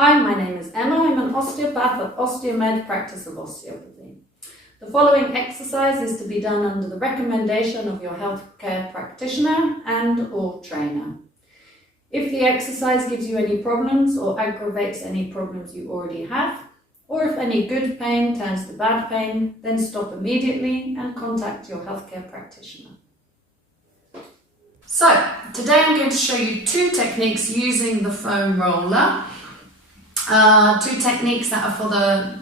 Hi, my name is Emma. I'm an osteopath at Osteomed Practice of Osteopathy. The following exercise is to be done under the recommendation of your healthcare practitioner and/or trainer. If the exercise gives you any problems or aggravates any problems you already have, or if any good pain turns to bad pain, then stop immediately and contact your healthcare practitioner. So, today I'm going to show you two techniques using the foam roller. Two techniques that are for the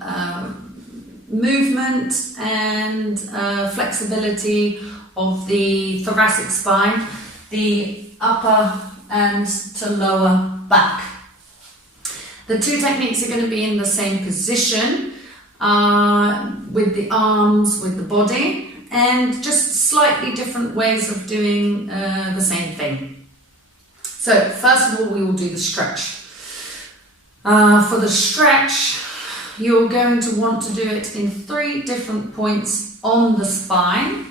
movement and flexibility of the thoracic spine, the upper and to lower back. The two techniques are going to be in the same position with the arms, with the body, and just slightly different ways of doing the same thing. So first of all, we will do the stretch. For the stretch, you're going to want to do it in 3 different points on the spine.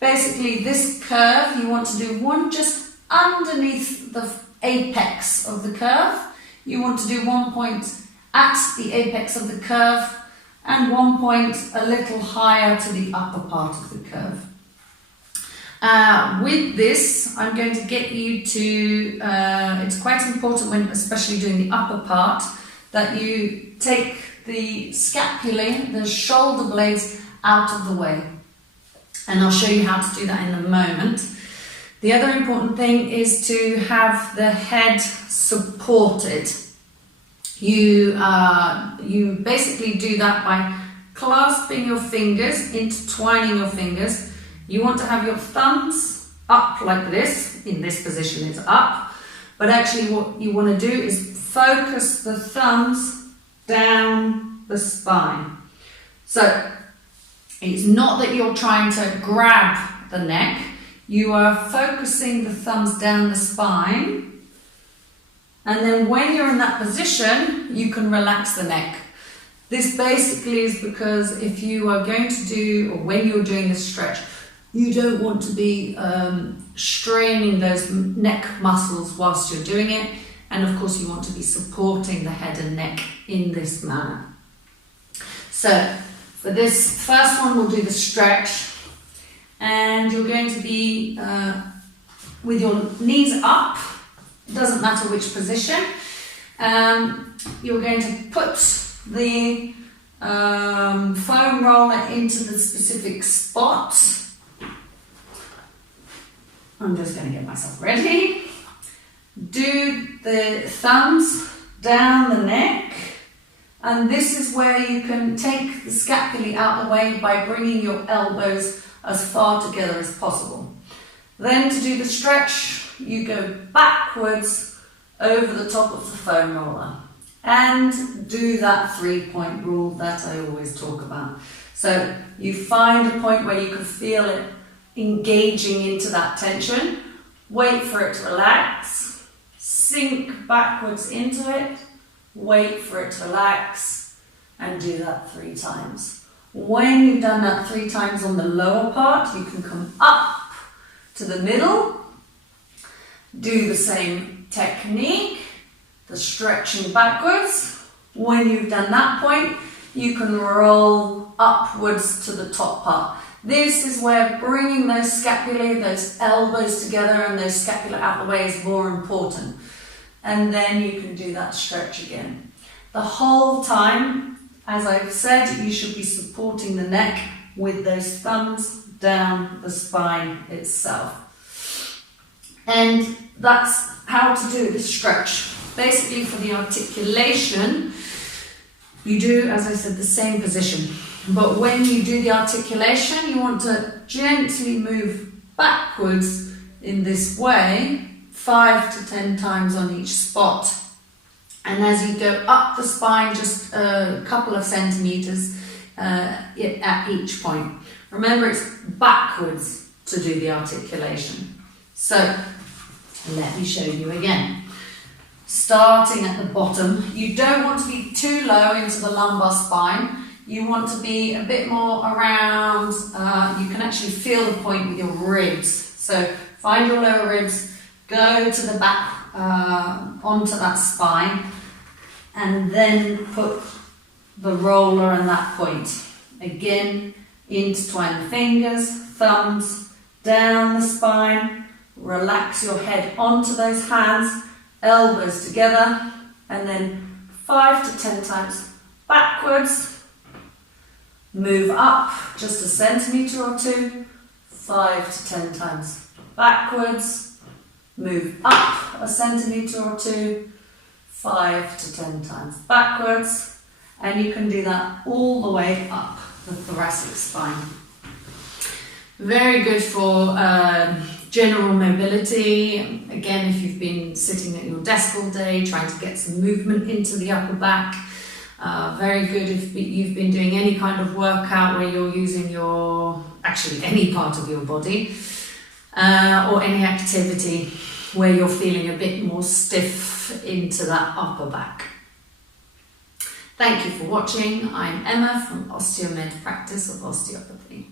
Basically, this curve, you want to do one just underneath the apex of the curve. You want to do 1 point at the apex of the curve and 1 point a little higher to the upper part of the curve. With this, I'm going to get you to, it's quite important when especially doing the upper part, that you take the scapulae, the shoulder blades, out of the way. And I'll show you how to do that in a moment. The other important thing is to have the head supported. You basically do that by clasping your fingers, intertwining your fingers. You want to have your thumbs up like this. In this position it's up, but actually what you want to do is focus the thumbs down the spine. So it's not that you're trying to grab the neck, you are focusing the thumbs down the spine, and then when you're in that position you can relax the neck. This basically is because if you are going to do, or when you're doing this stretch, you don't want to be straining those neck muscles whilst you're doing it, and of course you want to be supporting the head and neck in this manner. So for this first one we'll do the stretch, and you're going to be with your knees up, it doesn't matter which position. You're going to put the foam roller into the specific spot. I'm just going to get myself ready. Do the thumbs down the neck, and this is where you can take the scapulae out the way by bringing your elbows as far together as possible. Then to do the stretch, you go backwards over the top of the foam roller and do that 3-point rule that I always talk about. So you find a point where you can feel it engaging into that tension, wait for it to relax, sink backwards into it, wait for it to relax, and do that 3 times. When you've done that 3 times on the lower part, you can come up to the middle, do the same technique, the stretching backwards. When you've done that point, you can roll upwards to the top part. This is where bringing those scapulae, those elbows together and those scapulae out the way is more important. And then you can do that stretch again. The whole time, as I've said, you should be supporting the neck with those thumbs down the spine itself. And that's how to do the stretch. Basically for the articulation, you do, as I said, the same position. But when you do the articulation, you want to gently move backwards in this way, 5 to 10 times on each spot. And as you go up the spine, just a couple of centimeters at each point. Remember, it's backwards to do the articulation. So let me show you again. Starting at the bottom, you don't want to be too low into the lumbar spine. You want to be a bit more around, you can actually feel the point with your ribs. So find your lower ribs, go to the back, onto that spine, and then put the roller in that point. Again, intertwine the fingers, thumbs, down the spine, relax your head onto those hands, elbows together, and then 5 to 10 times backwards, move up just a centimetre or two, 5 to 10 times backwards, move up a centimetre or two, 5 to 10 times backwards, and you can do that all the way up the thoracic spine. Very good for general mobility. Again, if you've been sitting at your desk all day trying to get some movement into the upper back. Very good if you've been doing any kind of workout where you're using actually any part of your body, or any activity where you're feeling a bit more stiff into that upper back. Thank you for watching. I'm Emma from Osteomed Practice of Osteopathy.